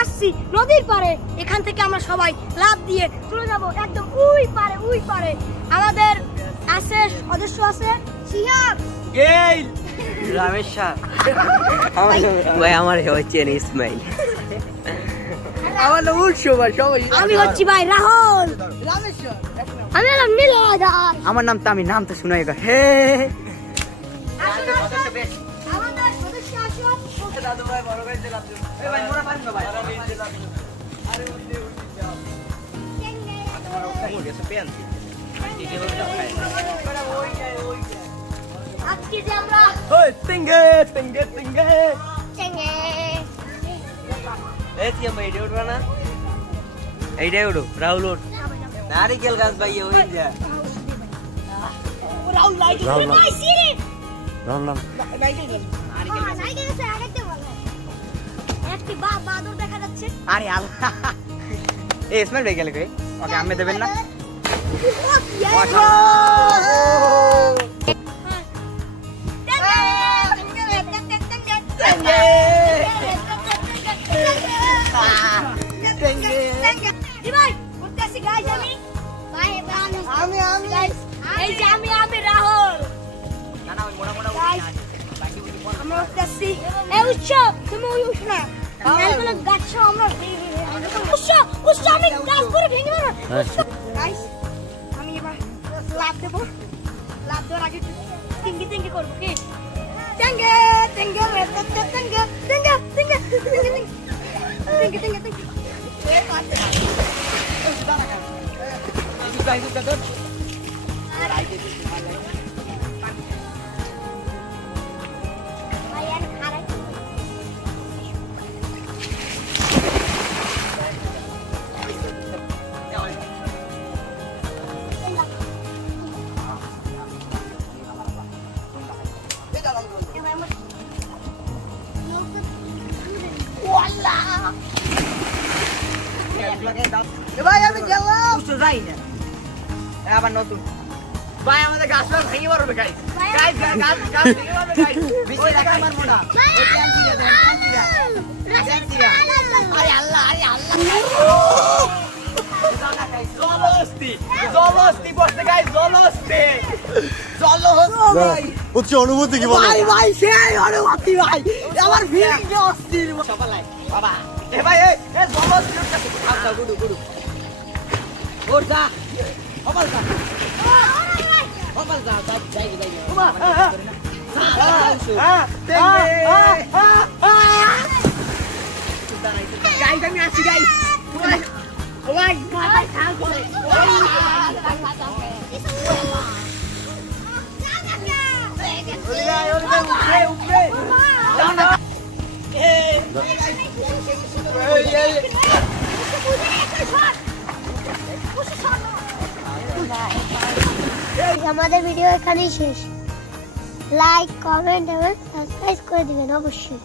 আসছি নদীর পারে, এখান থেকে আমরা সবাই লাফ দিয়ে চলে যাব একদম ওই পারে। আমাদের আছে সদস্য আছে শিহাব, গেইল, রামেশ্বর, ভাই আমার হচ্ছে ইসমাইল, আমার নাম উৎসবাই, সবাই আমি হচ্ছি ভাই রাহুল, রামেশ্বর, আমি হলাম নীলা, আমার নাম তামি, নাম তো শোনাই গো। হে আমাদের সদস্য আসো দাদু ভাই বড় ভাই দিলাম এ ভাই মোরা পারবে ভাই আরে উঠে যাও আমার ওটা গেছে পেন ঠিক আছে ওই আজকে যে আমরা ওই টিঙ্গে এই কি আমি এডি উঠবা না এইটাই উঠো রাহুল উঠ নারিকেল গাছ ভাই ওই যা রাহুল লাইট পাইছি রে রাহুল নাইকেল গাছ আরেকটা বল একটি বাদর দেখা যাচ্ছে। আরে আল্লাহ এ ইসমাইল ভাই গেলে কই ওকে আমি দেবেন না আমি এবার লাভ দেবো, লাভ দেওয়ার আগে টিঙ্গি করবো কি ভাই আমি গেলাম যাই না আবার নতুন ভাই আমাদের গাছটা ভেঙে পড়বে গাইস গাছ ভেঙে পড়বে গাইস বেশি রাখা আমার মোটা ওই ট্যাঙ্কিরা আরে আল্লাহ জলস্তি বসতে গাইস জলস্তি ভাই হচ্ছে অনুভূতি কি বলো ভাই সেই অনুভূতি ভাই আমার ফিলিং অস্থির সবাই বাবা এ ভাই এ জলস্তি উঠছে আচ্ছা গুডু ওর যা কপাল যা যাই গাইস আমি আসি গাইস ওই মাথায় ছাল করে উপরে যাও না আমাদের ভিডিও এখানেই শেষ। লাইক, কমেন্ট এবং সাবস্ক্রাইব করে দিবেন অবশ্যই।